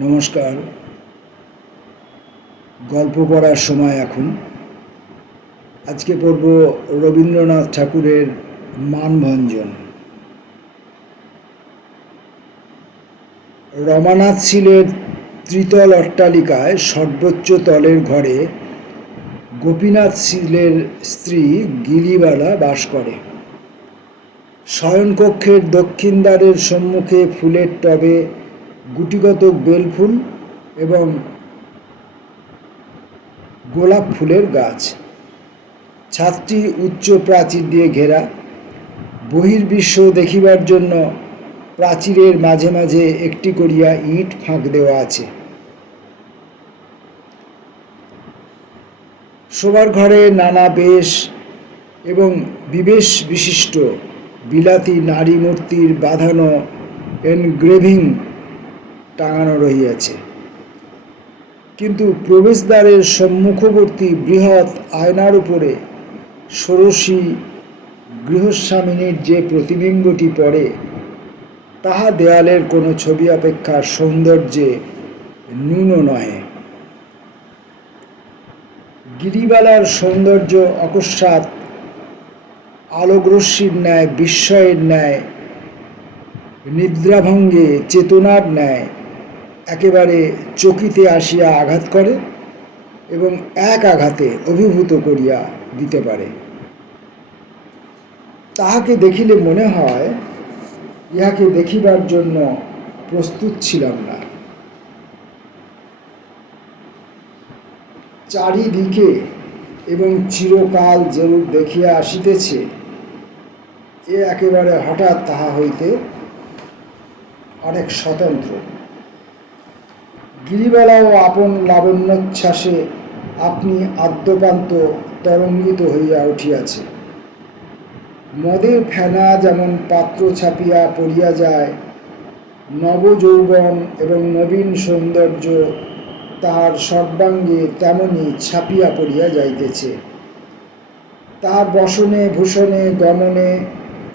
নমস্কার। গল্প পড়ার সময় এখন। আজকে পড়ব রবীন্দ্রনাথ ঠাকুরের মানভঞ্জন। রমানাথ শীলের ত্রিতল অট্টালিকায় সর্বোচ্চ তলের ঘরে গোপীনাথ শীলের স্ত্রী গিরিবালা বাস করে। শয়নকক্ষের দক্ষিণ দ্বারের সম্মুখে ফুলের টবে গুটিকতক বেলফুল এবং গোলাপ ফুলের গাছ। ছাদটি উচ্চ প্রাচীর দিয়ে ঘেরা। বহির্বিশ্ব দেখিবার জন্য প্রাচীরের মাঝে মাঝে একটি করিয়া ইট ফাঁক দেওয়া আছে। শোবার ঘরে নানা বেশ এবং বিবেশ বিশিষ্ট বিলাতি নারী মূর্তির বাঁধানো এনগ্রেভিং টাঙানো রহিয়াছে, কিন্তু প্রবেশদ্বারের সম্মুখবর্তী বৃহৎ আয়নার উপরে ষোড়শী গৃহস্বামিনীর যে প্রতিবিম্বটি পড়ে, তাহা দেয়ালের কোনো ছবি অপেক্ষা সৌন্দর্যে ন্যূন নহে। গিরিবালার সৌন্দর্য অকস্মাৎ আলোকরশ্মির ন্যায়, বিস্ময়ের ন্যায়, নিদ্রাভঙ্গে চেতনার ন্যায় একেবারে চকিতে আসিয়া আঘাত করে এবং এক আঘাতে অভিভূত করিয়া দিতে পারে। তাহাকে দেখিলে মনে হয় ইহাকে দেখিবার জন্য প্রস্তুত ছিলাম না। চারিদিকে এবং চিরকাল যেরূপ দেখিয়া আসিতেছে, এ একেবারে হঠাৎ তাহা হইতে অনেক স্বতন্ত্র। গিরিবালাও আপন লাবণ্যোচ্ছ্বাসে আপনি আদ্যপান্ত তরঙ্গিত হইয়া উঠিয়াছে। মদের ফেনা যেমন পাত্র ছাপিয়া পড়িয়া যায়, নবযৌবন এবং নবীন সৌন্দর্য তাহার সর্বাঙ্গে তেমনি ছাপিয়া পড়িয়া যাইতেছে। তাহার বসনে ভূষণে গমনে,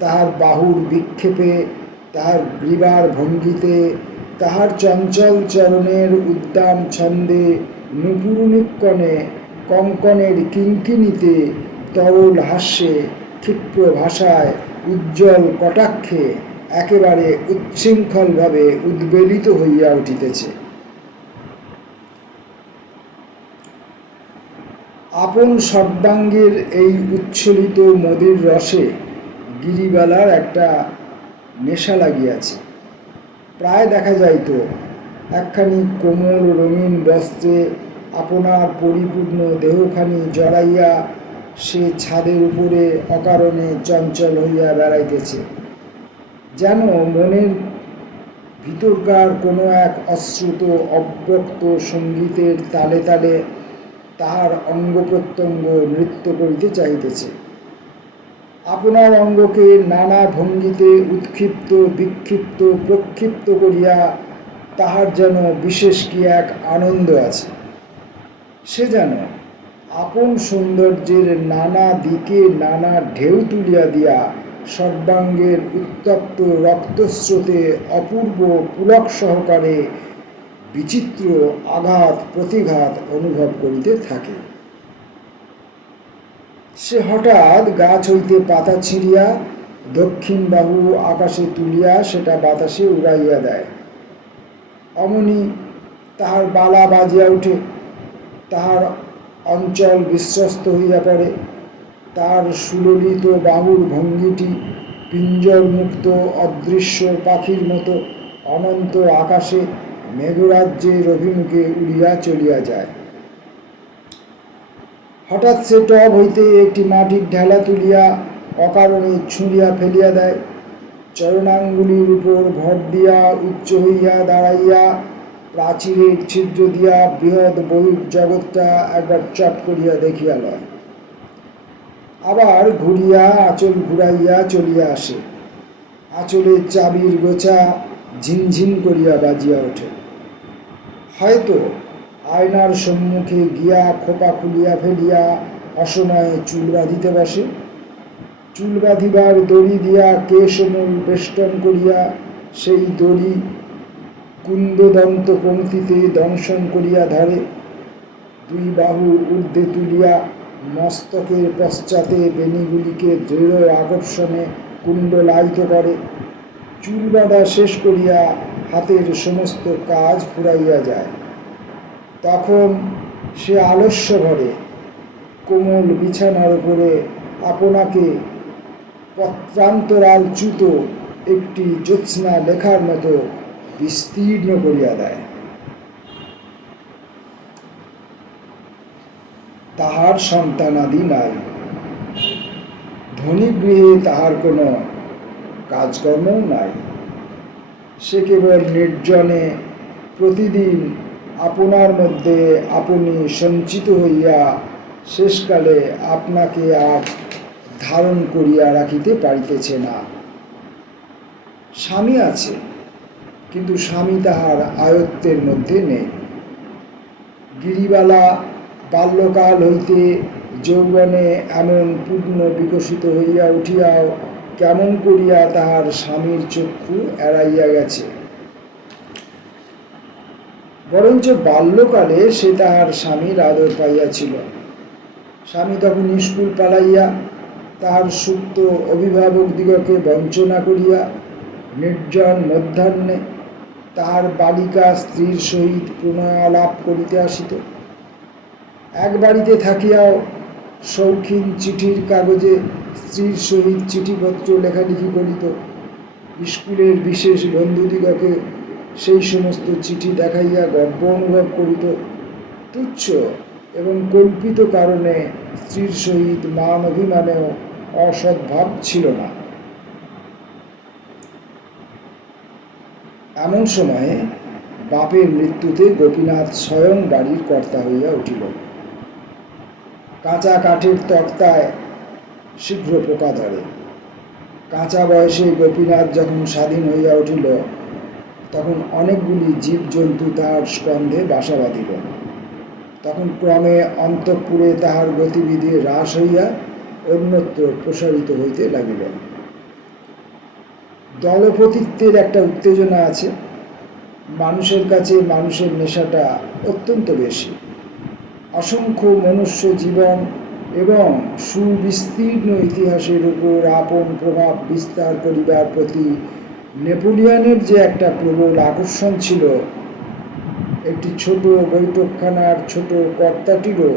তাহার বাহুর বিক্ষেপে, তাহার গ্রীবার ভঙ্গিতে, তাহার চঞ্চল চরণের উদ্দাম ছন্দে, নূপুরনিক্কণে, কঙ্কণের কিঙ্কিণীতে, তরল হাস্যে, ক্ষিপ্র ভাষায়, উজ্জ্বল কটাক্ষে একেবারে উচ্ছৃঙ্খলভাবে উদ্বেলিত হইয়া উঠিতেছে। আপন সর্বাঙ্গের এই উচ্ছ্বলিত মদের রসে গিরিবালার একটা নেশা লাগিয়াছে। প্রায় দেখা যাইত একখানি কোমল রঙিন বস্ত্রে আপনার পরিপূর্ণ দেহখানি জড়াইয়া সে ছাদের উপরে অকারণে চঞ্চল হইয়া বেড়াইতেছে, যেন মনের ভিতরকার কোনো এক অশ্রুত অব্যক্ত সঙ্গীতের তালে তালে তাহার অঙ্গ প্রত্যঙ্গ নৃত্য করিতে চাহিতেছে। আপনার অঙ্গকে নানা ভঙ্গিতে উৎক্ষিপ্ত বিক্ষিপ্ত প্রক্ষিপ্ত করিয়া তাহার যেন বিশেষ কি এক আনন্দ আছে। সে যেন আপন সৌন্দর্যের নানা দিকে নানা ঢেউ তুলিয়া দিয়া সর্বাঙ্গের উত্তপ্ত রক্তস্রোতে অপূর্ব পুলক সহকারে বিচিত্র আঘাত প্রতিঘাত অনুভব করিতে থাকে। সে হঠাৎ গাছ হইতে পাতা ছিঁড়িয়া দক্ষিণ বাহু আকাশে তুলিয়া সেটা বাতাসে উড়াইয়া দেয়। অমনি তাহার বালা বাজিয়া উঠে, তাহার অঞ্চল বিশ্বস্ত হইয়া পড়ে। তার সুললিত বাহুর ভঙ্গিটি পিঞ্জর মুক্ত অদৃশ্য পাখির মতো অনন্ত আকাশে মেঘরাজ্যের অভিমুখে উড়িয়া চলিয়া যায়। হঠাৎ সে টব হইতে একটি মাটির ঢেলা তুলিয়া অকারণে ছুঁড়িয়া ফেলিয়া দেয়। চরণাঙ্গুলির উপর ভর দিয়া উচ্চ হইয়া দাঁড়াইয়া প্রাচীরের ছিদ্র দিয়া বৃহৎ বহির্জগৎটা একবার চট করিয়া দেখিয়া লয়, আবার ঘুরিয়া আঁচল ঘুরাইয়া চলিয়া আসে। আঁচলের চাবির গোছা ঝিনঝিন করিয়া বাজিয়া ওঠে। হয়তো আয়নার সম্মুখে গিয়া খোপা খুলিয়া ফেলিয়া অসময়ে চুল বাঁধিতে বসে। চুল বাঁধিবার দড়ি দিয়া কেশমূল বেষ্টন করিয়া সেই দড়ি কুন্দদন্ত পংক্তিতে দংশন করিয়া ধরে, দুই বাহু ঊর্ধ্বে তুলিয়া মস্তকের পশ্চাতে বেণীগুলিকে দৃঢ় আকর্ষণে কুণ্ডলায়িত করে, চুল বাঁধা শেষ করিয়া হাতের সমস্ত কাজ ফুরাইয়া যায়। তখন সে আলস্য ভরে কোমল বিছানার উপরে আপনাকে পত্রান্তরালচ্যুত একটি জ্যোৎস্না লেখার মতো বিস্তীর্ণ করিয়া দেয়। তাহার সন্তানাদি নাই, ধনী গৃহে তাহার কোনো কাজকর্মও নাই। সে কেবল নির্জনে প্রতিদিন আপনার মধ্যে আপনি সঞ্চিত হইয়া শেষকালে আপনাকে আর ধারণ করিয়া রাখিতে পারিতেছে না। স্বামী আছে, কিন্তু স্বামী তাহার আয়ত্তের মধ্যে নেই। গিরিবালা বাল্যকাল হইতে যৌবনে এমন পূর্ণ বিকশিত হইয়া উঠিয়াও কেমন করিয়া তাহার স্বামীর চক্ষু এড়াইয়া গেছে। বরঞ্চ বাল্যকালে সে তাহার স্বামীর আদর পাইয়াছিল। স্বামী তখন স্কুল পালাইয়া তাহার সুপ্ত অভিভাবকদিগকে বঞ্চনা করিয়া নির্জন মধ্যাহ্নে তাহার বালিকা স্ত্রীর সহিত প্রণয়ালাপ করিতে আসিত। এক বাড়িতে থাকিয়াও শৌখিন চিঠির কাগজে স্ত্রীর সহিত চিঠিপত্র লেখালেখি করিত। স্কুলের বিশেষ বন্ধুদিগকে সেই সমস্ত চিঠি দেখাইয়া গর্ব অনুভব করিত। তুচ্ছ এবং কল্পিত কারণে স্ত্রীর সহিত মান অভিমানেও অসদ্ভাব ছিল না। এমন সময়ে বাপের মৃত্যুতে গোপীনাথ স্বয়ং বাড়ির কর্তা হইয়া উঠিল। কাঁচা কাঠের তক্তায় শীঘ্র পোকা ধরে। কাঁচা বয়সে গোপীনাথ যখন স্বাধীন হইয়া উঠিল, তখন অনেকগুলি জীবজন্তু তাহার স্কন্ধে বাসা বাঁধিল। তখন ক্রমে অন্তঃপুরে তাহার গতিবিধি হ্রাস হইয়া অন্যত্র প্রসারিত হইতে লাগিল। দলপতিত্বের একটা উত্তেজনা আছে। মানুষের কাছে মানুষের নেশাটা অত্যন্ত বেশি। অসংখ্য মনুষ্য জীবন এবং সুবিস্তীর্ণ ইতিহাসের উপর আপন প্রভাব বিস্তার করিবার প্রতি নেপোলিয়নের যে একটা প্রবল আকর্ষণ ছিল, একটি ছোট বৈঠকখানার ছোট কর্তাটিরও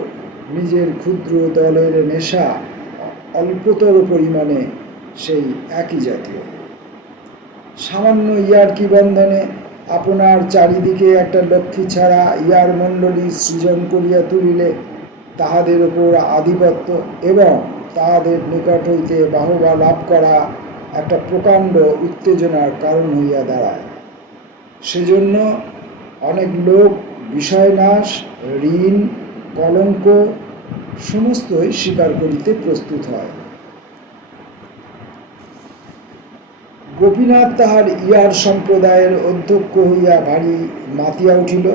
নিজের ক্ষুদ্র দলের নেশা অল্পতর পরিমাণে সেই একই জাতীয়। সামান্য ইয়ার্কি বন্ধনে আপনার চারিদিকে একটা লক্ষ্মী ছাড়া ইয়ার মণ্ডলী সৃজন করিয়া তুলিলে তাহাদের ওপর আধিপত্য এবং তাহাদের নিকট হইতে বাহবা লাভ করা একটা প্রকাণ্ড উত্তেজনার কারণ হইয়া দাঁড়ায়। সেজন্য অনেক লোক বিষয়নাশ, ঋণ, কলঙ্ক সমস্তই স্বীকার করিতে প্রস্তুত হয়। গোপীনাথ তাহার ইয়ার সম্প্রদায়ের অধ্যক্ষ হইয়া ভারী মাতিয়া উঠিল।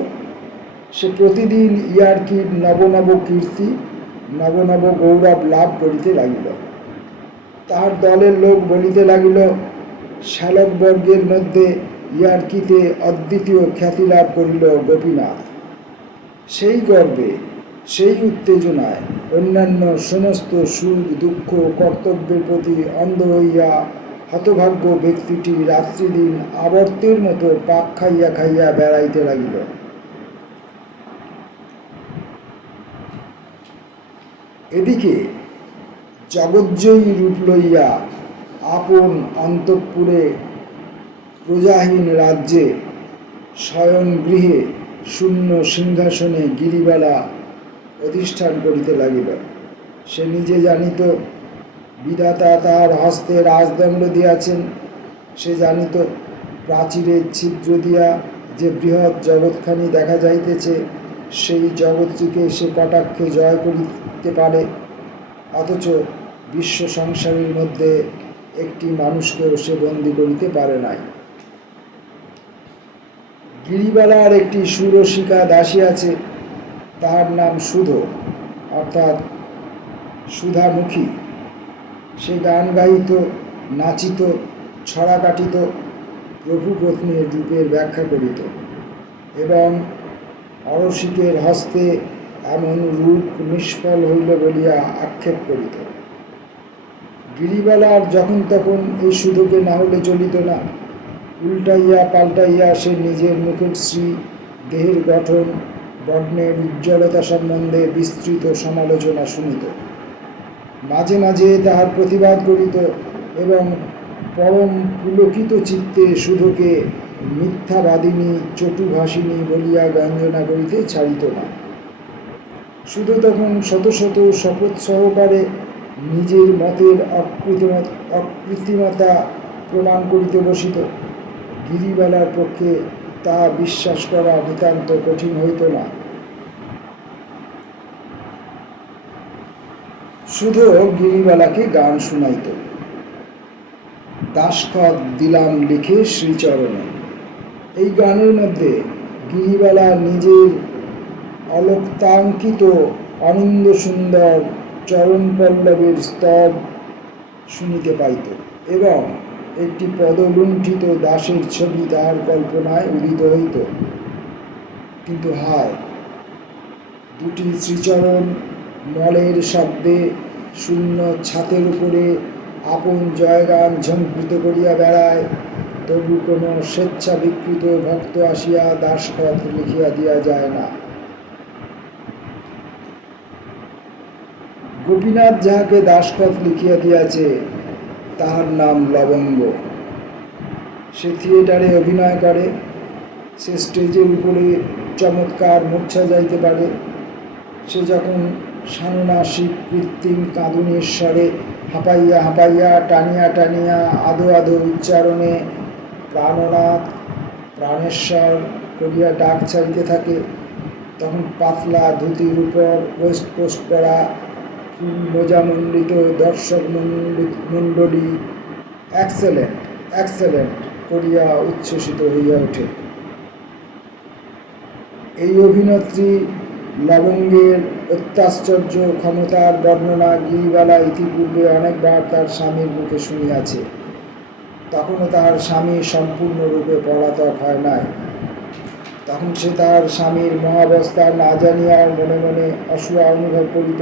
সে প্রতিদিন ইয়ার্কির নব নব কীর্তি, নব নব গৌরব লাভ করিতে লাগিল। তাহার দলের লোক বলিতে লাগিল, শ্যালকবর্গের মধ্যে ইয়ার্কিতে অদ্বিতীয় খ্যাতি লাভ করিল গোপীনাথ। সেই গর্বে, সেই উত্তেজনায় অন্যান্য সমস্ত সুখ দুঃখ কর্তব্যের প্রতি অন্ধ হইয়া হতভাগ্য ব্যক্তিটি রাত্রিদিন আবর্তের মতো পাক খাইয়া খাইয়া বেড়াইতে লাগিল। এদিকে জগজ্জয়ী রূপ লইয়া আপন অন্তঃপুরে প্রজাহীন রাজ্যে শয়ন গৃহে শূন্য সিংহাসনে গিরিবালা অধিষ্ঠান করিতে লাগিল। সে নিজে জানিত বিধাতা তাহার হস্তে রাজদণ্ড দিয়াছেন। সে জানিত প্রাচীরের ছিদ্র দিয়া যে বৃহৎ জগৎখানি দেখা যাইতেছে, সেই জগৎটিকে সে কটাক্ষে জয় করিতে পারে। অথচ বিশ্ব সংসারের মধ্যে একটি মানুষকেও সে বন্দী করিতে পারে নাই। গিরিবালার একটি সুরসিকা দাসী আছে, তাহার নাম সুধ, অর্থাৎ সুধামুখী। সে গান গাইত, নাচিত, ছড়া কাটিত, প্রভু পত্নীর রূপের ব্যাখ্যা করিত। এবং অরসিকের হস্তে এমন রূপ নিষ্ফল হইল বলিয়া আক্ষেপ করিত। গিরিবালার যখন তখন এই সুযোগে না হলে চলিত না। উল্টাইয়া পাল্টাইয়া সে নিজের মুখের শ্রী, দেহের গঠন, বর্ণের উজ্জ্বলতা সম্বন্ধে বিস্তৃত সমালোচনা শুনিত। মাঝে মাঝে তাহার প্রতিবাদ করিত এবং পরম পুলকিত চিত্তে সুধোকে মিথ্যাবাদিনী চটুভাষিনী বলিয়া গঞ্জনা করিতে ছাড়িত না। শুধু তখন শত শত শপথ সহকারে নিজের মতের অকৃত্রিমতা প্রমাণ করিতে বসিত। গিরিবালার পক্ষে তা বিশ্বাস করা নিতান্ত কঠিন হইত না। শুধু গিরিবালাকে গান শুনাইত। দাসখত দিলাম লিখে শ্রীচরণে, এই গানের মধ্যে গিরিবালা নিজের অলক্তাঙ্কিত আনন্দ সুন্দর চরণ পল্লবের স্তব শুনিতে পাইত এবং একটি পদলুণ্ঠিত দাসের ছবি তাহার কল্পনায় উদিত হইত। কিন্তু হায়, দুটি শ্রীচরণ মলের শব্দে শূন্য ছাতের উপরে আপন জয়গান ঝঙ্কৃত করিয়া বেড়ায়, তবু কোনো স্বেচ্ছাবিকৃত ভক্ত আসিয়া দাসখত লিখিয়া দিয়া যায় না। গোপীনাথ যাহাকে দাসখত লিখিয়া দিয়াছে তাহার নাম লবঙ্গ। সে থিয়েটারে অভিনয় করে, সে স্টেজের উপরে চমৎকার মূর্ছা যাইতে পারে। সে যখন সানুনাসিক কৃত্রিম কাঁদুনির স্বরে হাঁপাইয়া হাঁপাইয়া টানিয়া টানিয়া আদো আদো উচ্চারণে প্রাণনাথ প্রাণেশ্বর করিয়া ডাক ছাড়িতে থাকে, তখন পাতলা ধুতির উপর ওয়েস্ট পোস্ট করা ফুল মোজামণ্ডিত দর্শক মণ্ডলী এক্সেলেন্ট এক্সেলেন্ট করিয়া উচ্ছ্বসিত হইয়া ওঠে। এই অভিনেত্রী লবঙ্গের অত্যাশ্চর্য ক্ষমতার বর্ণনা গিরিবালা ইতিপূর্বে অনেকবার তার স্বামীর মুখে শুনিয়াছে। তখনও তাহার স্বামী সম্পূর্ণরূপে পলাতক হয় নাই। তখন সে তাহার স্বামীর মহাবস্থা না জানিয়াও মনে মনে অসূয়া অনুভব করিত।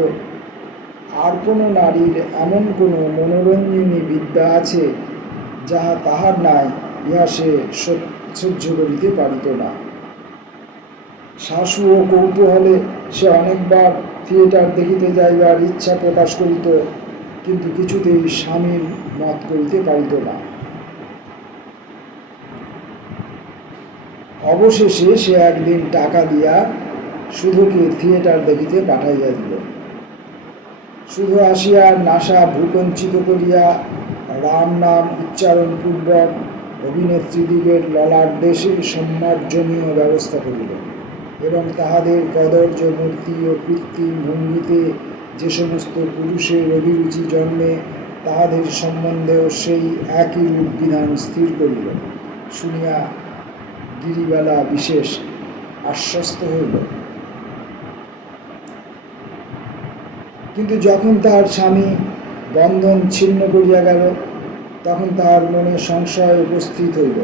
আর কোনো নারীর এমন কোনো মনোরঞ্জনী বিদ্যা আছে যাহা তাহার নাই, ইহা সে সহ্য করিতে পারিত না। শাশু ও কৌতূহলে সে অনেকবার থিয়েটার দেখিতে যাইবার ইচ্ছা প্রকাশ করিত, কিন্তু কিছুতেই স্বামীর মত করিতে পারিত না। অবশেষে সে একদিন টাকা দিয়া শুধুকে থিয়েটার দেখিতে পাঠাইয়া দিল। শুধু আসিয়া নাসা ভূকঞ্চিত করিয়া রাম নাম উচ্চারণপূর্বক অভিনেত্রীদিগের ললাট দেশে সম্মার্জনীয় ব্যবস্থা করিল এবং তাহাদের কদর্য মূর্তি ও কৃত্রিম ভঙ্গিতে যে সমস্ত পুরুষের অভিরুচি জন্মে তাহাদের সম্বন্ধেও সেই একই রূপ বিধান স্থির করিল। শুনিয়া গিরিবালা বিশেষ আশ্বস্ত হইল। কিন্তু যখন তাহার স্বামী বন্ধন ছিন্ন করিয়া গেল, তখন তাহার মনে সংশয় উপস্থিত হইল।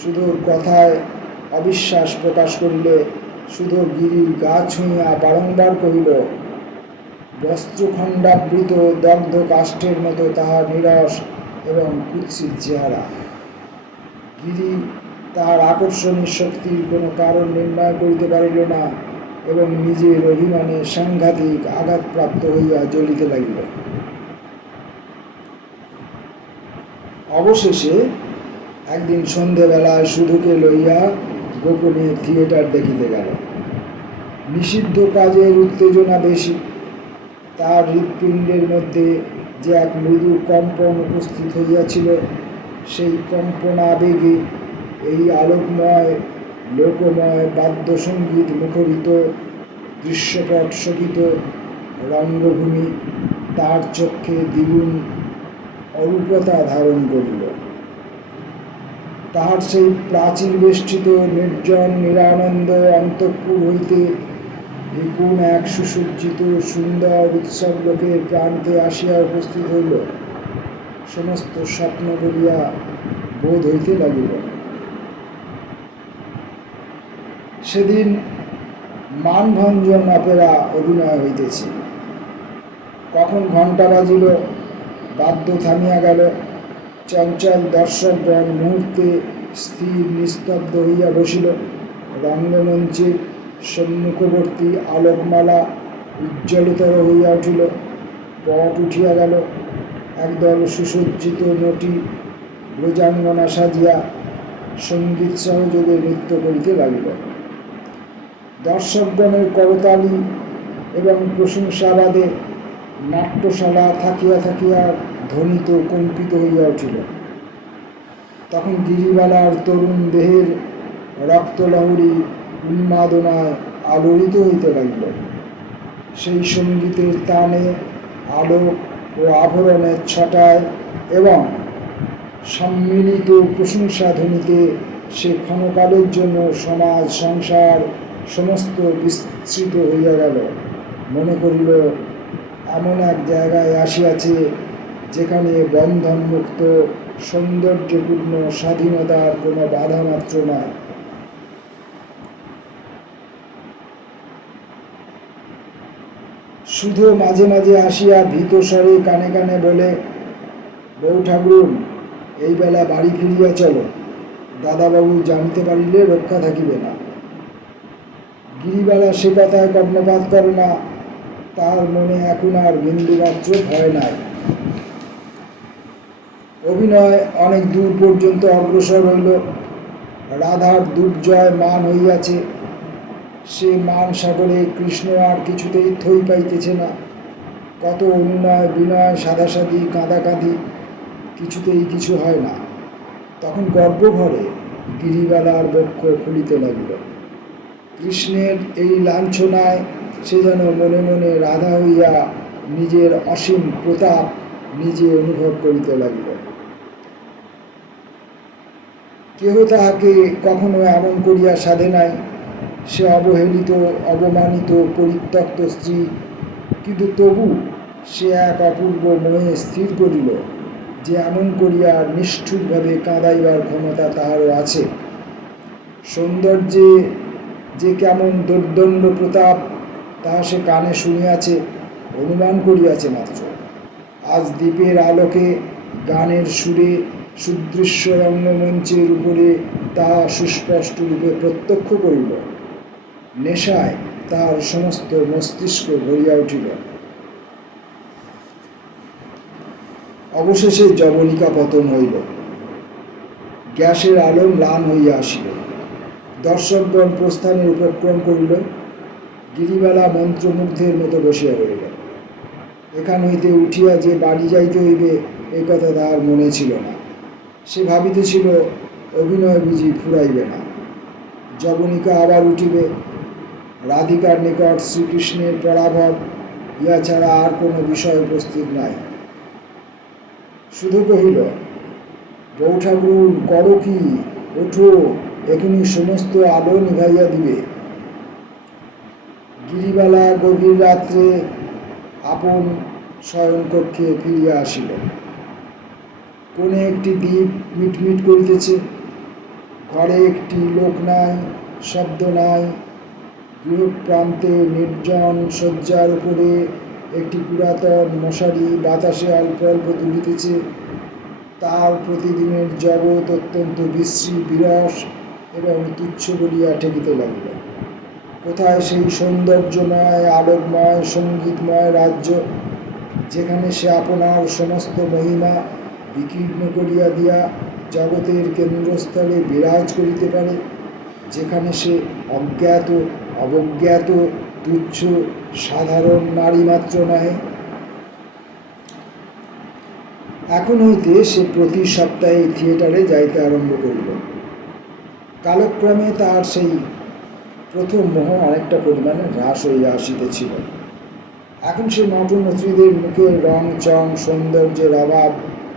শুধু কথায় অবিশ্বাস প্রকাশ করিলে শুধু গিরির গা ছুঁইয়া বারংবার কহিল, বস্ত্রখণ্ডাবৃত দগ্ধ কাষ্ঠের মতো তাহার নীরস এবং কুৎসিত চেহারা। গিরি তাহার আকর্ষণী শক্তির কোনো কারণ নির্ণয় করিতে পারিল না এবং নিজের অভিমানে সাংঘাতিক আঘাতপ্রাপ্ত হইয়া জ্বলিতে লাগিল। অবশেষে একদিন সন্ধেবেলায় শুধুকে লইয়া গোপনে থিয়েটার দেখিতে গেল। নিষিদ্ধ কাজের উত্তেজনা বেশি। তার হৃৎপিণ্ডের মধ্যে যে এক মৃদু কম্পন উপস্থিত হইয়াছিল, সেই কম্পনাবেগে এই আলোকময় লোকময় বাদ্যসঙ্গীত মুখরিত দৃশ্যপট শোভিত রঙ্গভূমি তার চক্ষে দ্বিগুণ অরূপতা ধারণ করিল। তাহার সেই প্রাচীর বেষ্টিত নির্জন নিরানন্দ অন্তঃপুর হইতে বিপুল এক সুসজ্জিত সুন্দর উৎসব লোকের প্রান্তে আসিয়া উপস্থিত হইল। সমস্ত স্বপ্ন বলিয়া বোধ হইতে লাগিল। সেদিন মানভঞ্জন অপেরা অভিনয় হইতেছে। কখন ঘণ্টা বাজিল, বাদ্য থামিয়া গেল, চঞ্চল দর্শকগণ মুহূর্তে স্থির নিস্তব্ধ হইয়া বসিল। রঙ্গমঞ্চের সম্মুখবর্তী আলোকমালা উজ্জ্বলতর হইয়া উঠিল, পট উঠিয়া গেল। একদল সুসজ্জিত নটি ব্রজাঙ্গনা সাজিয়া সঙ্গীত সহযোগে নৃত্য করিতে লাগিল। দর্শকগণের করতালি এবং প্রশংসাবাদে নাট্যশালা থাকিয়া থাকিয়া ধ্বনিত কম্পিত হইয়া উঠিল। তখন গিরিবালার তরুণ দেহের রক্তলহরী উন্মাদনায় আলোড়িত হইতে লাগিল। সেই সঙ্গীতের তানে, আলোক ও আভরণের ছটায় এবং সম্মিলিত প্রশংসাধ্বনিতে সে ক্ষণকালের জন্য সমাজ সংসার সমস্ত বিস্তৃত হইয়া গেল। মনে করিল এমন এক জায়গায় আসিয়াছে যেখানে বন্ধনমুক্ত সৌন্দর্যপূর্ণ স্বাধীনতার কোনো বাধা মাত্র নাই। শুধু মাঝে মাঝে আসিয়া ভীত স্বরে কানে কানে বলে, বউ ঠাকুরুন, এই বেলা বাড়ি ফিরিয়া চলো, দাদাবাবু জানতে পারিলে রক্ষা থাকিবে না। গিরিবালা সে কথায় কর্ণপাত করে না, তার মনে এখন আর বিন্দুমাত্র ভয় নাই। অভিনয় অনেক দূর পর্যন্ত অগ্রসর হইল। রাধার দুর্জয় মান হইয়াছে। সে মান সাগরে কৃষ্ণ আর কিছুতেই থই পাইতেছে না। কত অনুনয় বিনয় সাধাসাধি কাঁদাকাঁদি, কিছুতেই কিছু হয় না। তখন গর্বভরে গিরিবালার বক্ষ ফুলিতে লাগিল। কৃষ্ণের এই লাঞ্ছনায় সে যেন মনে মনে রাধা হইয়া নিজের অসীম প্রতাপ নিজে অনুভব করিতে লাগিল। কেহ তাহাকে কখনো এমন করিয়া সাধে নাই। সে অবহেলিত, অবমানিত, পরিত্যক্ত স্ত্রী, কিন্তু তবু সে এক অপূর্ব মোহে স্থির করিল যে এমন করিয়া নিষ্ঠুরভাবে কাঁদাইবার ক্ষমতা তাহারও আছে। সৌন্দর্যে যে কেমন দুর্দণ্ড প্রতাপ তাহা সে কানে শুনিয়াছে, অনুমান করিয়াছে মাত্র। আজ দ্বীপের আলোকে, গানের সুরে, সুদৃশ্য রঙ্গমঞ্চের উপরে তাহা সুস্পষ্ট রূপে প্রত্যক্ষ করিল। নেশায় তার সমস্ত মস্তিষ্ক ভরিয়া উঠিল। অবশেষে যবনিকা পতন হইল। গ্যাসের আলো ম্লান হইয়া আসিল। দর্শকগণ প্রস্থানের উপক্রম করিল। গিরিবালা মন্ত্রমুগ্ধের মতো বসিয়া রহিল। এখান হইতে উঠিয়া যে বাড়ি যাইতে হইবে এ কথা তাহার মনে ছিল না। সে ভাবিতেছিল অভিনয় বুঝি ফুরাইবে না, যবনিকা আবার উঠিবে, রাধিকার নিকট শ্রীকৃষ্ণের পরাভব, ইহা ছাড়া আর কোনো বিষয় উপস্থিত নাই। শুধু কহিল, বউ ঠাকুর করো কি, ওঠো, এখনই সমস্ত আলো নিভাইয়া দিবে। গিরিবালা গভীর রাত্রে আপন শয়নকক্ষে ফিরিয়া আসিল। কোণে একটি দ্বীপ মিটমিট করিতেছে। ঘরে একটি লোক নাই, শব্দ নাই। গৃহপ্রান্তে নির্জন শয্যার উপরে একটি পুরাতন মশারি বাতাসে অল্প অল্প দুলিতেছে। তার প্রতিদিনের জগৎ অত্যন্ত বিশ্রী, বিরস এবং তুচ্ছ বলিয়া ঠেকিতে লাগিল। কোথায় সেই সৌন্দর্যময়, আলোকময়, সঙ্গীতময় রাজ্য, যেখানে সে আপনার সমস্ত মহিমা বিকীর্ণ করিয়া দিয়া জগতের কেন্দ্রস্থলে বিরাজ করিতে পারে, যেখানে সে অজ্ঞাত, অবজ্ঞাত, তুচ্ছ, সাধারণ নারী মাত্র নহে। এখন হইতে সে প্রতি সপ্তাহে থিয়েটারে যাইতে আরম্ভ করিল। কালক্রমে তার সেই প্রথম মোহ অনেকটা পরিমাণে হ্রাস হইয়া আসিতেছিল। এখন সে নটনত্রীদের মুখের রং চং, সৌন্দর্যের অভাব,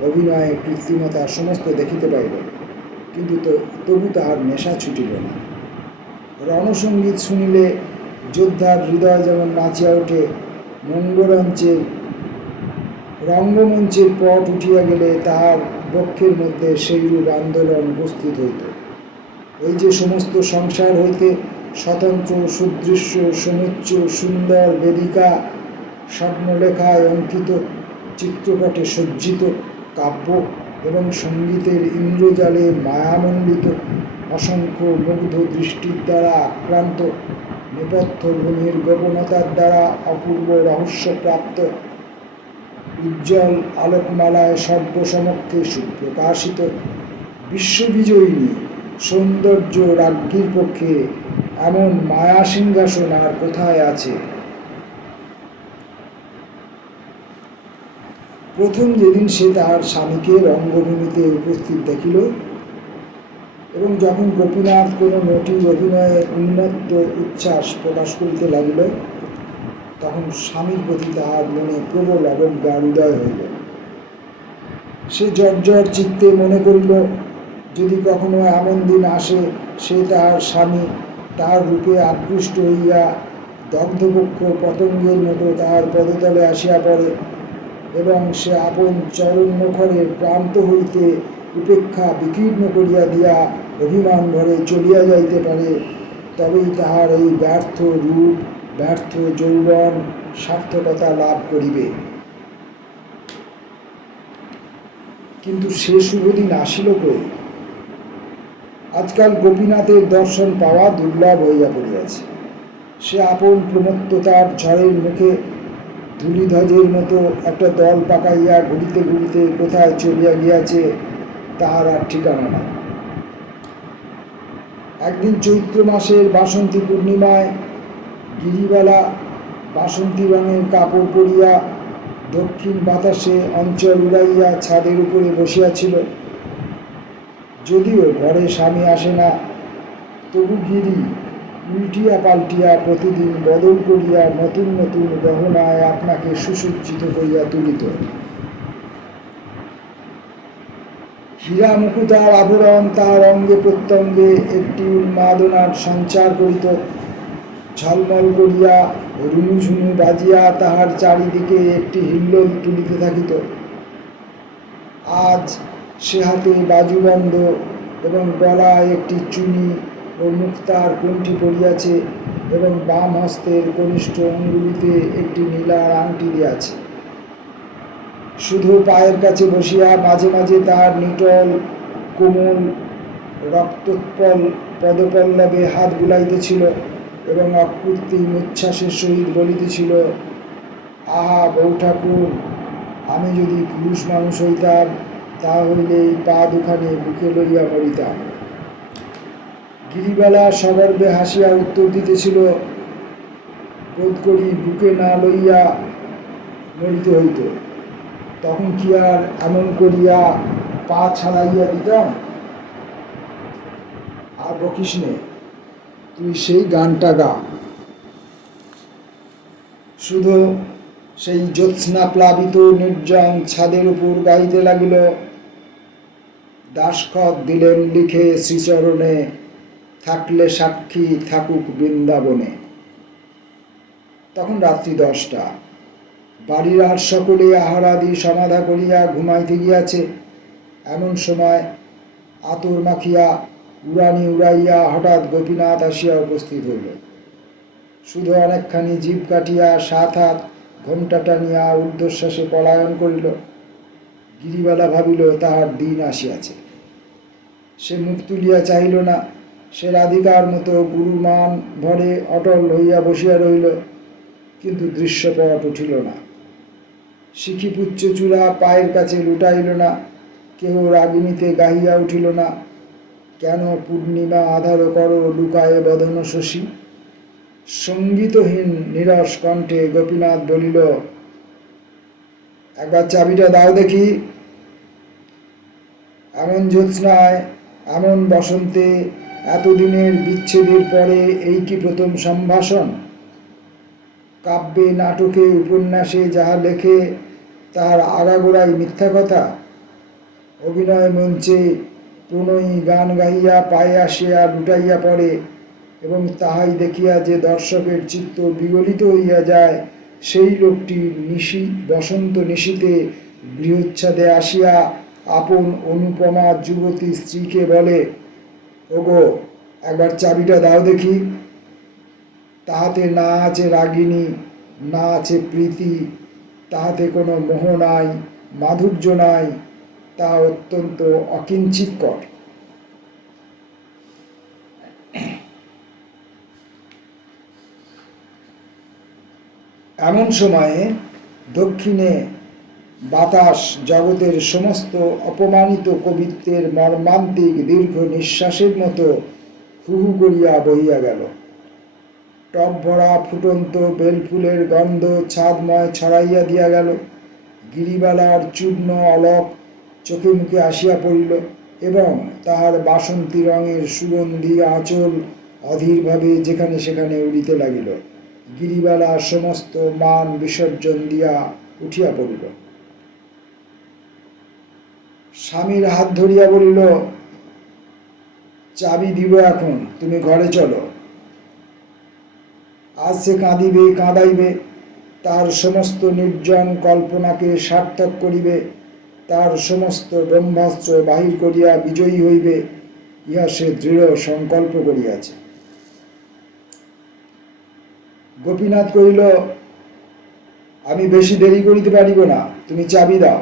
অভিনয়ে কৃত্রিমতা সমস্ত দেখিতে পাইল, কিন্তু তবু তাহার নেশা ছুটিল না। রণসঙ্গীত শুনিলে যোদ্ধার হৃদয় যেমন নাচিয়া ওঠে, রঙ্গমঞ্চের পট উঠিয়া গেলে তাহার বক্ষের মধ্যে সেইরূপ আন্দোলন উপস্থিত হইত। ওই যে সমস্ত সংসার হইতে স্বতন্ত্র সুদৃশ্য সমুচ্চ সুন্দর বেদিকা, স্বর্ণলেখায় অঙ্কিত, চিত্রপটে সজ্জিত, কাব্য এবং সঙ্গীতের ইন্দ্রজালে মায়ামণ্ডিত, অসংখ্য মুগ্ধ দৃষ্টির দ্বারা আক্রান্ত, নেপথ্য ভূমির গোপনতার দ্বারা অপূর্ব রহস্যপ্রাপ্ত, উজ্জ্বল আলোকমালায় সর্বসমক্ষে সুপ্রকাশিত, বিশ্ববিজয়িনী সৌন্দর্য রাজ্ঞীর পক্ষে এমন মায়া সিংহাসন আর কোথায় আছে? প্রথম যেদিন সে তাহার স্বামীকে রঙ্গভূমিতে উপস্থিত দেখিল এবং যখন গোপীনাথ কোনো নটির অভিনয়ে উন্মত্ত উচ্ছ্বাস প্রকাশ করিতে লাগিল, তখন স্বামীর প্রতি তাহার মনে প্রবল অবজ্ঞার উদয় হইল। সে জর্জর চিত্তে মনে করিল, যদি কখনো এমন দিন আসে সে তাহার স্বামী তাহার রূপে আকৃষ্ট হইয়া দগ্ধবক্ষ পতঙ্গের মতো তাহার পদতলে আসিয়া পড়ে এবং সে আপন চরণ মুখরের প্রান্ত হইতে উপেক্ষা বিকীর্ণ করিয়া দিয়া অভিমান ভরে চলিয়া যাইতে পারে, তবেই তাহার এই ব্যর্থ রূপ, ব্যর্থ যৌবন সার্থকতা লাভ করিবে। কিন্তু সে শুভদিন আসিল কই? আজকাল গোপীনাথের দর্শন পাওয়া দুর্লভ হইয়া পড়িয়াছে। সে আপন প্রমত্ততার ঝড়ের মুখে ধূলিধ্বজের মতো একটা দল পাকাইয়া ঘুরিতে ঘুরিতে কোথায় চলিয়া গিয়াছে তাহার আর ঠিকানা নাই। একদিন চৈত্র মাসের বাসন্তী পূর্ণিমায় গিরিবালা বাসন্তী রঙের কাপড় পরিয়া দক্ষিণ বাতাসে অঞ্চল উড়াইয়া ছাদের উপরে বসিয়াছিল। যদিও ঘরে স্বামী আসে না, তবু গিরি উল্টিয়া পাল্টিয়া প্রতিদিন বদল করিয়া নতুন নতুন গহনায় আপনাকে সুসজ্জিত করিয়া তুলিত। হীরা মুকুতার আভরণ তার অঙ্গে প্রত্যঙ্গে একটি উন্মাদনার সঞ্চার করিত। ঝলমল করিয়া রুনুঝুনু বাজিয়া তাহার চারিদিকে একটি হিল্লোল তুলিতে থাকিত। আজ সে হাতে বাজুবন্ধ এবং গলায় একটি চুনি ও মুক্তার কণ্ঠি পড়িয়াছে এবং বাম হস্তের কনিষ্ঠ অঙ্গুলিতে একটি নীলার আংটি দিয়াছে। শুধু পায়ের কাছে বসিয়া মাঝে মাঝে তাহার নিটল কোমল রক্তোৎপল পদপল্লবে হাত বুলাইতেছিল এবং অকৃত্রিম উচ্ছ্বাসের সহিত বলিতেছিল, আহা বউ ঠাকুর, আমি যদি পুরুষ মানুষ হইতাম তাহলে এই পা দুখানে বুকে লইয়া মরিতাম। গিরিবালা সগর্বে হাসিয়া উত্তর দিতেছিল, বোধ করি বুকে না লইয়া মরিতে হইত, তখন কি আর এমন করিয়া পা ছাড়াইয়া দিতাম? আর বকিস নে, তুই সেই গানটা গা। শুধু সেই জ্যোৎস্না প্লাবিত নির্জন ছাদের উপর গাইতে লাগিল, দাসখত দিলেন লিখে শ্রীচরণে, থাকলে সাক্ষী থাকুক বৃন্দাবনে। তখন রাত্রি 10টা। বাড়ির আর সকলে আহারাদি সমাধা করিয়া ঘুমাইতে গিয়াছে। এমন সময় আতর মাখিয়া উড়ানি উড়াইয়া হঠাৎ গোপীনাথ আসিয়া উপস্থিত হইল। শুধু অনেকখানি জিভ কাটিয়া 7 হাত ঘোমটা টানিয়া ঊর্ধ্বশ্বাসে পলায়ন করিল। গিরিবালা ভাবিল তাহার দিন আসিয়াছে। সে মুখ তুলিয়া চাহিল না। সে রাধিকার মতো গুরুমান ভরে অটল হইয়া বসিয়া রহিল, কিন্তু দৃশ্যপট উঠিল না। শিখিপুচ্ছ চূড়া পায়ের কাছে লুটাইল না। কেহ রাগিণীতে গাহিয়া উঠিল না, কেন পূর্ণিমা আধার কর লুকায়ে বদন শশী। সঙ্গীতহীন নিরস কণ্ঠে গোপীনাথ বলিল, একবার চাবিটা দাও দেখি। এমন জ্যোৎস্নায়, এমন বসন্তে, এতদিনের বিচ্ছেদের পরে এই কি প্রথম সম্ভাষণ? কাব্যে, নাটকে, উপন্যাসে যাহা লেখে তাহার আগাগোড়াই মিথ্যা কথা। অভিনয় মঞ্চে প্রণয়ী গান গাহিয়া পায়ে আসিয়া লুটাইয়া পড়ে এবং তাহাই দেখিয়া যে দর্শকের চিত্ত বিগলিত হইয়া যায়, সেই লোকটি বসন্ত নিশীতে গৃহচ্ছাদে আসিয়া আপন অনুপমা যুবতী স্ত্রীকে বলে, ওগো একবার চাবিটা দাও দেখি। তাহাতে না আছে রাগিনী, না আছে প্রীতি, তাহাতে কোনো মোহ নাই, মাধুর্য নাই, তা অত্যন্ত অকিঞ্চিৎকর। এমন সময়ে দক্ষিণে বাতাস জগতের সমস্ত অপমানিত কবিত্বের মর্মান্তিক দীর্ঘ নিঃশ্বাসের মতো হু হু করিয়া বহিয়া গেল। টব ভরা ফুটন্ত বেলফুলের গন্ধ ছাদময় ছড়াইয়া দিয়া গেল। গিরিবালার চূর্ণ অলক চোখে মুখে আসিয়া পড়িল এবং তাহার বাসন্তী রঙের সুগন্ধি আঁচল অধীরভাবে যেখানে সেখানে উড়িতে লাগিল। গিরিবালা সমস্ত মান বিসর্জন দিয়া উঠিয়া পড়িল। স্বামীর হাত ধরিয়া বলিল, চাবি দিব এখন, তুমি ঘরে চলো। আজ সে কাঁদিবে, কাঁদাইবে, তার সমস্ত নির্জন কল্পনাকে সার্থক করিবে, তার সমস্ত ব্রহ্মাস্ত্র বাহির করিয়া বিজয়ী হইবে, ইহা সে দৃঢ় সংকল্প করিয়াছে। গোপীনাথ কহিল, আমি বেশি দেরি করিতে পারিব না, তুমি চাবি দাও।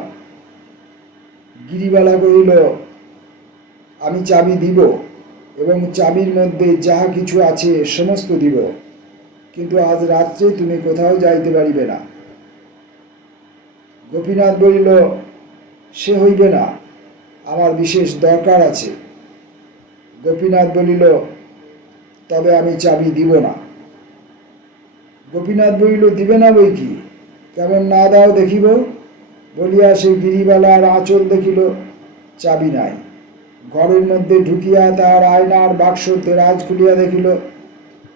গিরিবালা কহিল, আমি চাবি দিব এবং চাবির মধ্যে যাহা কিছু আছে সমস্ত দিব, কিন্তু আজ রাত্রে তুমি কোথাও যাইতে পারিবে না। গোপীনাথ বলিল, সে হইবে না, আমার বিশেষ দরকার আছে। গোপীনাথ বলিল, তবে আমি চাবি দিব না। গোপীনাথ বলিল, দিবে না বই কি, কেমন না দাও দেখিব। বলিয়া সে গিরিবালার আঁচল দেখিল, চাবি নাই। ঘরের মধ্যে ঢুকিয়া তাহার আয়নার বাক্স দেরাজ খুলিয়া দেখিল,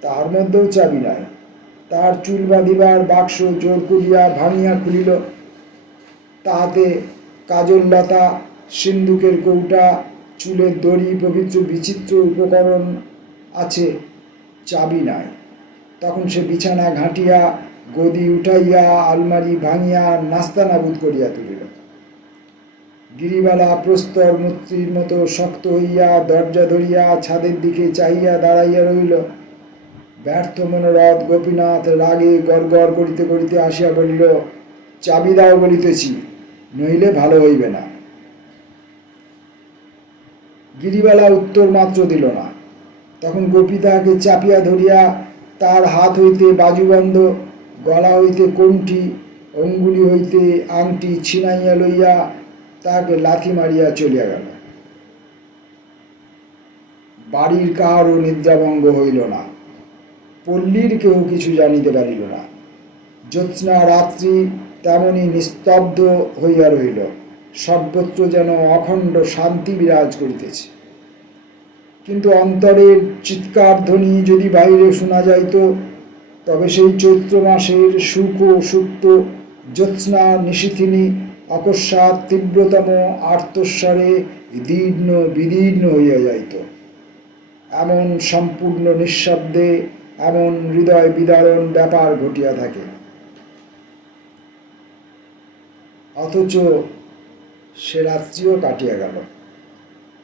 তাহার মধ্যেও চাবি নাই। তাহার চুল বাঁধিবার বাক্স জোর করিয়া ভাঙিয়া খুলিল, তাহাতে কাজল লতা, সিন্দুকের কৌটা, চুলের দড়ি প্রভৃতি বিচিত্র উপকরণ আছে, চাবি নাই। তখন সে বিছানা ঘাঁটিয়া, গদি উঠাইয়া, আলমারি ভাঙিয়া নাস্তানাবুদ করিয়া তুলিল। গিরিবালা প্রস্তর মূর্তির মতো শক্ত হইয়া দরজা ধরিয়া ছাদের দিকে চাহিয়া দাঁড়াইয়া রহিল। ব্যর্থ মনোরথ গোপীনাথ রাগে গড়গড় করিতে করিতে আসিয়া বলিল, চাবি দাও বলিতেছি, নইলে ভালো হইবে না। গিরিবালা উত্তর মাত্র দিল না। তখন গোপী তাহাকে চাপিয়া ধরিয়া তার হাত হইতে বাজুবন্ধ, গলা হইতে কণ্ঠি, অঙ্গুলি হইতে আংটি ছিনাইয়া লইয়া তাহাকে লাথি মারিয়া চলিয়া গেল। বাড়ির কাহারও নিদ্রাভঙ্গ হইল না, পল্লীর কেউ কিছু জানিতে পারিল না। জ্যোৎস্না রাত্রি তেমনি নিস্তব্ধ হইয়া রহিল, সর্বত্র যেন অখণ্ড শান্তি বিরাজ করিতেছে। কিন্তু অন্তরের চিৎকার ধ্বনি যদি বাইরে শোনা যাইত, তবে সেই চৈত্র মাসের সুখ সুপ্ত জ্যোৎস্না নিশীথিনী অকস্মাৎ তীব্রতম আর্তস্বরে দীর্ণ বিদীর্ণ হইয়া যাইত। এমন সম্পূর্ণ নিঃশব্দে এমন হৃদয় বিদারণ ব্যাপার ঘটিয়া থাকে। অথচ সে রাত্রিও কাটিয়া গেল।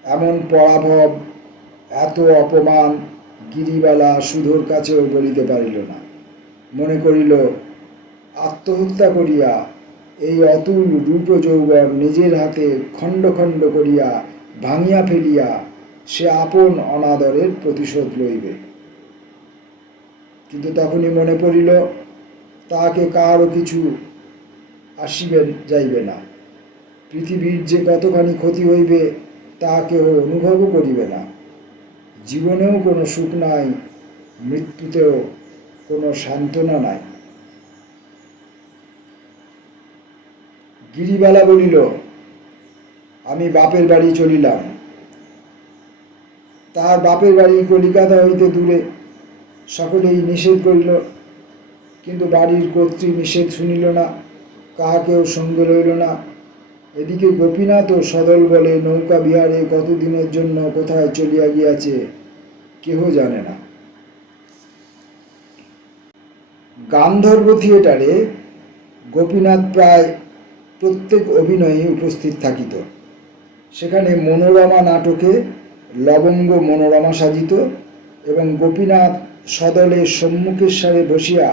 এমন পরাভব, এত অপমান গিরিবালা সুধোর কাছেও বলিতে পারিল না। মনে করিল, আত্মহত্যা করিয়া এই অতুল রূপ যৌবন নিজের হাতে খণ্ড খণ্ড করিয়া ভাঙিয়া ফেলিয়া সে আপন অনাদরের প্রতিশোধ লইবে। কিন্তু তখনই মনে পড়িল, তাহাকে কারও কিছু আসিবে যাইবে না। পৃথিবীর যে কতখানি ক্ষতি হইবে তাহা কেহ অনুভবও করিবে না। জীবনেও কোনো সুখ নাই, মৃত্যুতেও কোনো সান্ত্বনা নাই। গিরিবালা বলিল, আমি বাপের বাড়ি চলিলাম। তাহার বাপের বাড়ি কলিকাতা হইতে দূরে। সকলেই নিষেধ করিল, কিন্তু বাড়ির কর্ত্রী নিষেধ শুনিল না, কাহাকেও সঙ্গে লইল না। এদিকে গোপীনাথও সদল বলে নৌকা বিহারে কতদিনের জন্য কোথায় চলিয়া গিয়াছে কেহ জানে না। গান্ধর্ব থিয়েটারে গোপীনাথ প্রায় প্রত্যেক অভিনয়ে উপস্থিত থাকিত। সেখানে মনোরমা নাটকে লবঙ্গ মনোরমা সাজিত এবং গোপীনাথ সদলে সম্মুখের সারে বসিয়া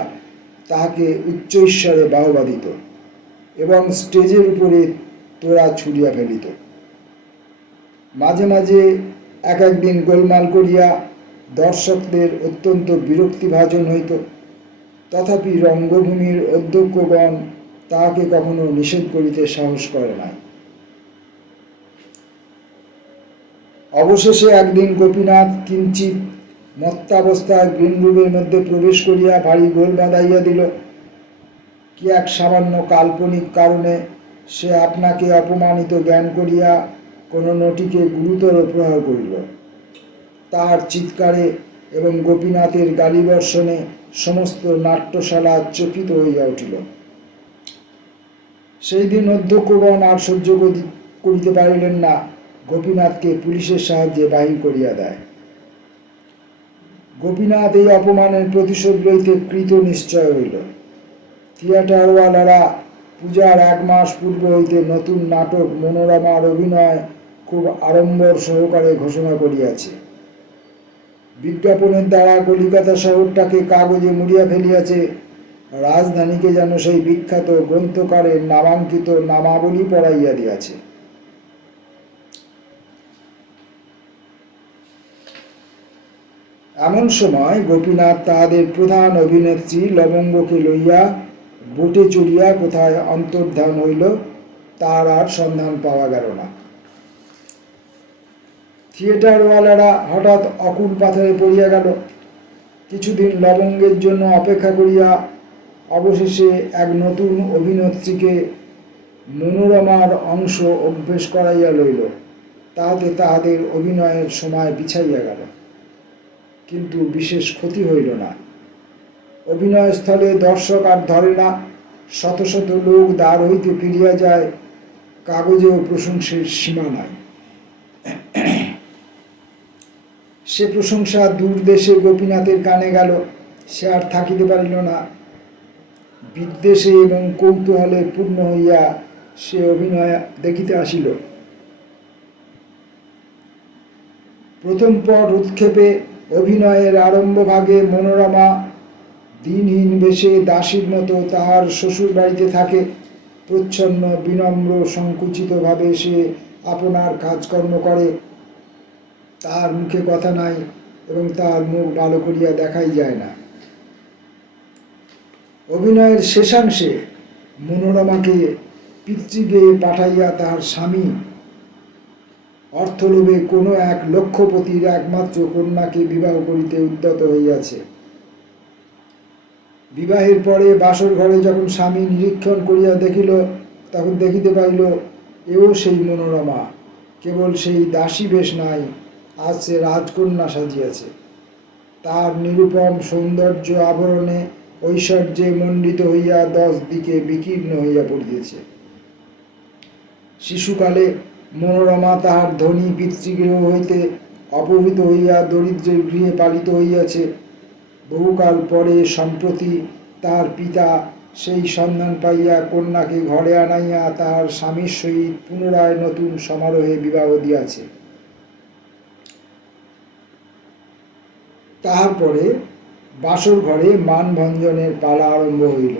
তাহাকে উচ্চ ঈশ্বরে বাহবা দিত এবং স্টেজের উপরে তোড়া ছুড়িয়া ফেলিত। মাঝে মাঝে এক একদিন গোলমাল করিয়া দর্শকদের অত্যন্ত বিরক্তিভাজন হইত, তথাপি রঙ্গভূমির অধ্যক্ষগণ তাহাকে কখনো নিষেধ করিতে সাহস করে নাই। অবশেষে একদিন গোপীনাথ কিঞ্চিৎ মত্তাবস্থায় গ্রিনরুমের মধ্যে প্রবেশ করিয়া ভারী গোল বাঁধাইয়া দিল। কি এক সামান্য কাল্পনিক কারণে সে আপনাকে অপমানিত জ্ঞান করিয়া কোনো নটিকে গুরুতর প্রহার করিল। তাহার চিৎকারে এবং গোপীনাথের গালিবর্ষণে সমস্ত নাট্যশালা চকিত হইয়া উঠিল। সেই দিন অধ্যক্ষগণ আর সহ্য করিতে পারিলেন না, গোপীনাথকে পুলিশের সাহায্যে বাহির করিয়া দেয়। গোপীনাথ এই অপমানের প্রতিশোধ লইতে কৃত নিশ্চয় হইল। থিয়েটারওয়ালারা পূজার 1 মাস পূর্ব হইতে নতুন নাটক মনোরমার অভিনয় খুব আড়ম্বর সহকারে ঘোষণা করিয়াছে। বিজ্ঞাপনের দ্বারা কলিকাতা শহরটাকে কাগজে মুড়িয়া ফেলিয়াছে। রাজধানীকে যেন সেই বিখ্যাত গ্রন্থকারের নামাঙ্কিত নামাবলী পড়াইয়া দিয়াছে। এমন সময় গোপীনাথ তাহাদের প্রধান অভিনেত্রী লবঙ্গকে লইয়া বোটে চড়িয়া কোথায় অন্তর্ধান হইল, তার আর সন্ধান পাওয়া গেল না। থিয়েটারওয়ালারা হঠাৎ অকুল পাথরে পড়িয়া গেল। কিছুদিন লবঙ্গের জন্য অপেক্ষা করিয়া অবশেষে এক নতুন অভিনেত্রীকে মনোরমার অংশ অভ্যেস করাইয়া লইল। তাহাতে তাহাদের অভিনয়ের সময় পিছাইয়া গেল, কিন্তু বিশেষ ক্ষতি হইল না। অভিনয়স্থলে দর্শক আর ধরে না, শত শত লোক দ্বার হইতে ফিরিয়া যায়, কাগজেও প্রশংসার সীমা নাই। সে প্রশংসা দূর দেশে গোপীনাথের কানে গেল, সে আর থাকিতে পারিল না। বিদ্বেষে এবং কৌতূহলে পূর্ণ হইয়া সে অভিনয় দেখিতে আসিল। প্রথম পট উৎক্ষেপে অভিনয়ের আরম্ভ ভাগে মনোরমা দিনহীন বেশে দাসীর মতো তাহার শ্বশুর বাড়িতে থাকে। প্রচ্ছন্ন বিনম্র সংকুচিতভাবে সে আপনার কাজকর্ম করে। তার মুখে কথা নাই এবং তার মুখ ভালো করিয়া দেখাই যায় না। অভিনয়ের শেষাংশে মনোরমাকে পিতৃগৃহে পাঠাইয়া তাহার স্বামী অর্থলোভে কোনো এক লক্ষপতির একমাত্র কন্যাকে বিবাহ করিতে উদ্যত হইয়াছে। বিবাহের পরে বাসর ঘরে যখন স্বামী নিরীক্ষণ করিয়া দেখিল, তখন দেখিতে পাইল এও সেই মনোরমা, কেবল সেই দাসী বেশ নাই, আজ সে রাজকন্যা সাজিয়াছে। তার নিরূপম সৌন্দর্য আভরণে ঐশ্বর্যে মণ্ডিত হইয়া 10 দিকে বিকীর্ণ হইয়া পড়িতেছে। শিশুকালে মনোরমা তাহার ধনী পিতৃগৃহ হইতে অপহৃত হইয়া দরিদ্রের গৃহে পালিত হইয়াছে। বহুকাল পরে সম্প্রতি তাহার পিতা সেই সন্ধান পাইয়া কন্যাকে ঘরে আনাইয়া তাহার স্বামীর সহিত পুনরায় নতুন সমারোহে বিবাহ দিয়াছে। তাহার পরে বাসর ঘরে মানভঞ্জনের পালা আরম্ভ হইল।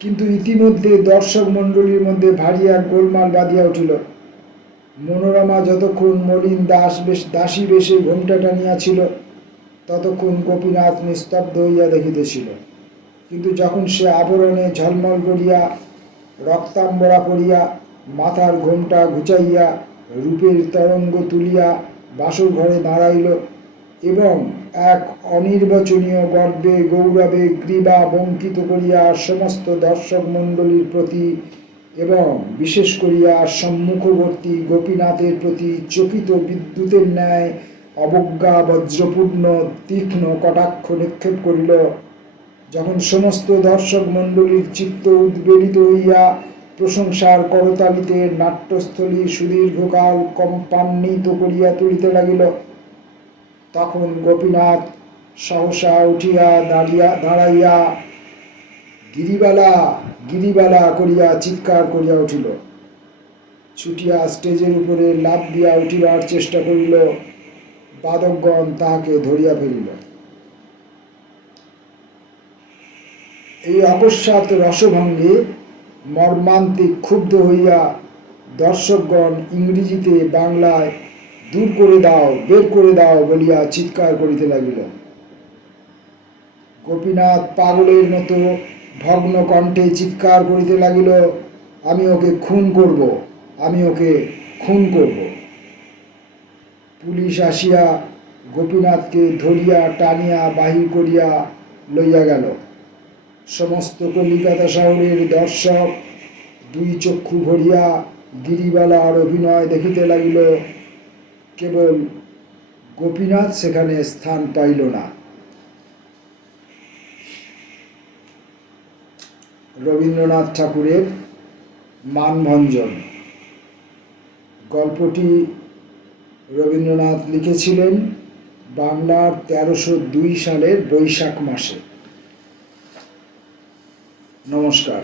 কিন্তু ইতিমধ্যে দর্শক মণ্ডলীর মধ্যে ভারী এক গোলমাল বাঁধিয়া উঠিল। মনোরমা যতক্ষণ মলিন দাসী বেশে ঘোমটা টানিয়াছিল, ততক্ষণ গোপীনাথ নিস্তব্ধ হইয়া দেখিতেছিল। কিন্তু যখন সে আবরণে ঝলমল করিয়া রক্তাম্বরা পড়িয়া মাথার ঘোমটা ঘুচাইয়া রূপের তরঙ্গ তুলিয়া বাসর ঘরে দাঁড়াইল এবং এক অনির্বচনীয় গর্বে গৌরবে গ্রীবা বঙ্কিত করিয়া সমস্ত দর্শক মণ্ডলীর প্রতি এবং বিশেষ করিয়া সম্মুখবর্তী গোপীনাথের প্রতি চকিত বিদ্যুতের ন্যায় অবজ্ঞা বজ্রপূর্ণ তীক্ষ্ণ কটাক্ষ নিক্ষেপ করিল, যখন সমস্ত দর্শক মণ্ডলীর চিত্ত উদ্বেলিত হইয়া প্রশংসার করতালিতে নাট্যস্থলী সুদীর্ঘকাল কম্পান্বিত করিয়া তুলিতে লাগিল, তখন গোপীনাথ সহসা উঠিয়া দাঁড়াইয়া গিরিবালা গিরিবালা করিয়া চিৎকার করিয়া উঠিল। ছুটিয়া স্টেজের উপরে লাফ দিয়া উঠিবার চেষ্টা করিল। বাদকগণ তাহাকে ধরিয়া ফেলিল। এই অকস্মাৎ রসভঙ্গে মর্মান্তিক ক্ষুব্ধ হইয়া দর্শকগণ ইংরেজিতে বাংলায় দূর করে দাও, বের করে দাও বলিয়া চিৎকার করিতে লাগিল। গোপীনাথ পাগলের মতো ভগ্ন কণ্ঠে চিৎকার করিতে লাগিল, আমি ওকে খুন করব, আমি ওকে খুন করব। পুলিশ আসিয়া গোপীনাথকে ধরিয়া টানিয়া বাহির করিয়া লইয়া গেল। সমস্ত কলিকাতা শহরের দর্শক দুই চক্ষু ভরিয়া গিরিবালার অভিনয় দেখিতে লাগিল। কেবল গোপীনাথ সেখানে স্থান পাইল না। রবীন্দ্রনাথ ঠাকুরের মানভঞ্জন গল্পটি রবীন্দ্রনাথ লিখেছিলেন বাংলার 1302 সালের বৈশাখ মাসে। নমস্কার।